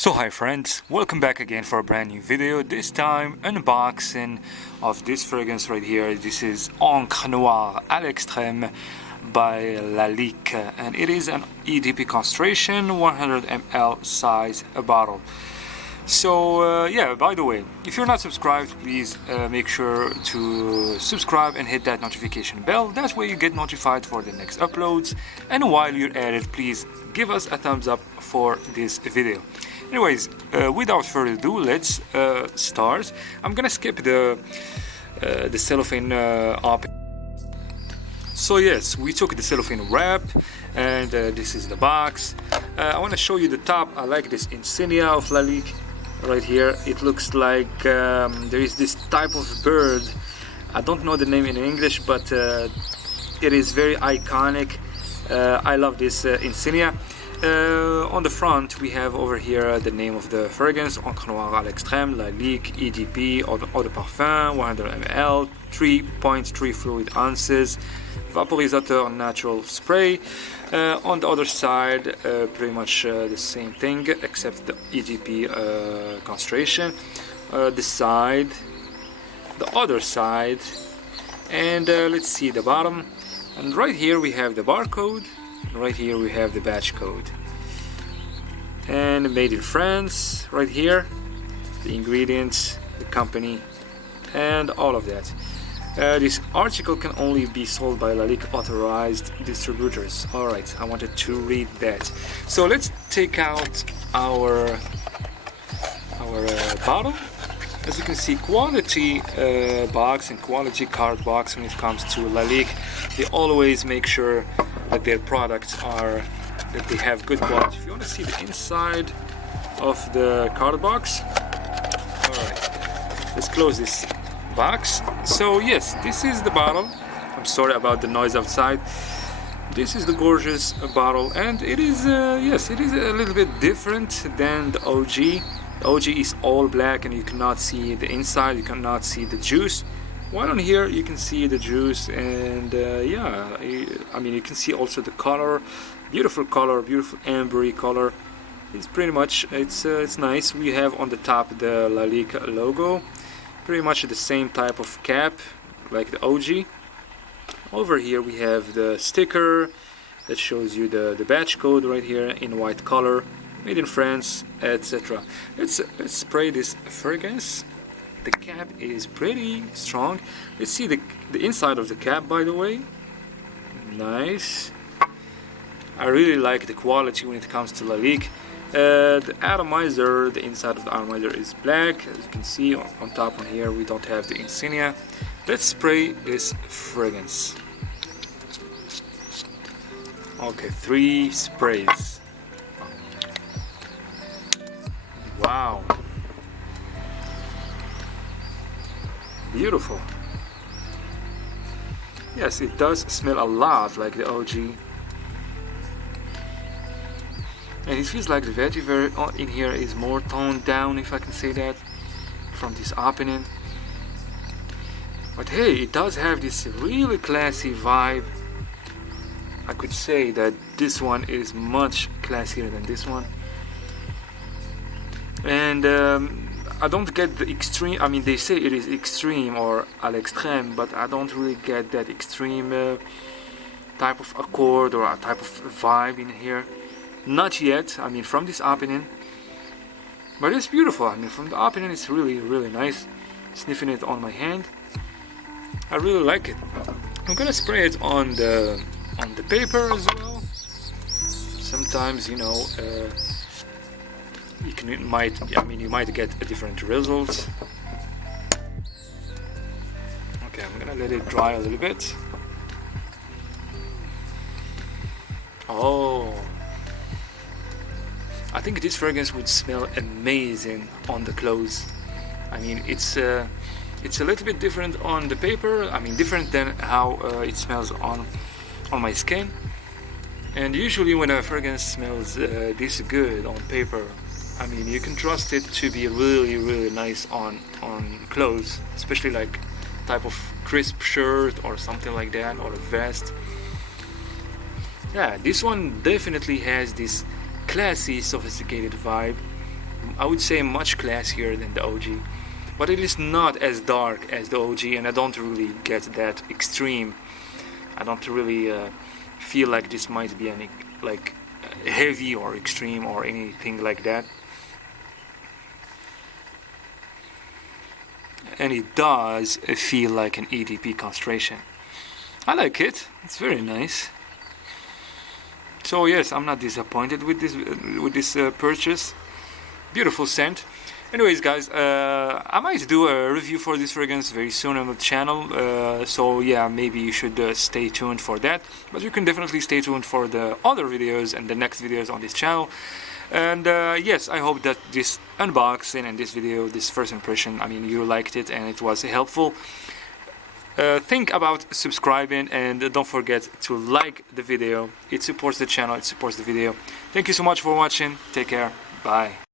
So hi friends, welcome back again for a brand new video. This time unboxing of this fragrance right here. This is Encre Noire à l'extrême by Lalique, and it is an EDP concentration 100 ml size bottle. So yeah, by the way, if you're not subscribed, please make sure to subscribe and hit that notification bell. That way you get notified for the next uploads, and while you're at it, please give us a thumbs up for this video. Anyways, without further ado, let's start. I'm gonna skip the cellophane up. So yes, we took the cellophane wrap, and this is the box. I want to show you the top. I like this insignia of Lalique right here. It looks like there is this type of bird. I don't know the name in English, but it is very iconic. I love this insignia. On the front we have over here the name of the fragrance, Encre Noire à l'extrême, Lalique, EDP, Eau de Parfum, 100 ml, 3.3 fluid ounces, vaporisateur natural spray. On the other side, pretty much the same thing except the EDP concentration. The other side, and let's see the bottom. And right here we have the barcode. Right here we have the batch code, and made in France right here, the ingredients, the company, and all of that. This article can only be sold by Lalique authorized distributors. Alright, I wanted to read that. So let's take out our bottle. As you can see, quality box and quality card box. When it comes to Lalique, they always make sure that their products are, that they have good quality. If you want to see the inside of the card box, alright, let's close this box. So yes, this is the bottle. I'm sorry about the noise outside. This is the gorgeous bottle, and it is yes, it is a little bit different than the OG. The OG is all black and you cannot see the inside, you cannot see the juice. While on here you can see the juice, and yeah, I mean, you can see also the color, beautiful ambery color. It's pretty much, it's nice. We have on the top the Lalique logo, pretty much the same type of cap like the OG. Over here we have the sticker that shows you the batch code right here in white color, made in France, etc. Let's spray this fragrance. The cap is pretty strong. Let's see the inside of the cap, by the way. Nice. I really like the quality when it comes to Lalique. The atomizer, the inside of the atomizer is black. As you can see on top on here, we don't have the insignia. Let's spray this fragrance. Okay, 3 sprays. Wow. Beautiful. Yes, it does smell a lot like the OG, and it feels like the vetiver in here is more toned down, if I can say that, from this opening. But hey, it does have this really classy vibe. I could say that this one is much classier than this one, and I don't get the extreme. I mean, they say it is extreme or à l'extrême, but I don't really get that extreme type of accord or a type of vibe in here. Not yet. I mean, from this opening, but it's beautiful. I mean, from the opening, it's really nice. Sniffing it on my hand, I really like it. I'm gonna spray it on the paper as well. Sometimes, you know. You might get a different result. Okay, I'm gonna let it dry a little bit. Oh, I think this fragrance would smell amazing on the clothes. I mean, it's a little bit different on the paper. I mean, different than how it smells on my skin. And usually when a fragrance smells this good on paper, I mean, you can trust it to be really nice on clothes, especially like type of crisp shirt or something like that, or a vest. Yeah, this one definitely has this classy, sophisticated vibe. I would say much classier than the OG, but it is not as dark as the OG, and I don't really get that extreme. I don't really feel like this might be any like heavy or extreme or anything like that. And it does feel like an EDP concentration. I like it. It's very nice. So yes, I'm not disappointed with this purchase. Beautiful scent. Anyways, guys, I might do a review for this fragrance very soon on the channel. So yeah, maybe you should stay tuned for that. But you can definitely stay tuned for the other videos and the next videos on this channel. And yes, I hope that this unboxing and this video, this first impression, I mean, you liked it and it was helpful. Think about subscribing, and don't forget to like the video. It supports the channel, it supports the video. Thank you so much for watching. Take care. Bye.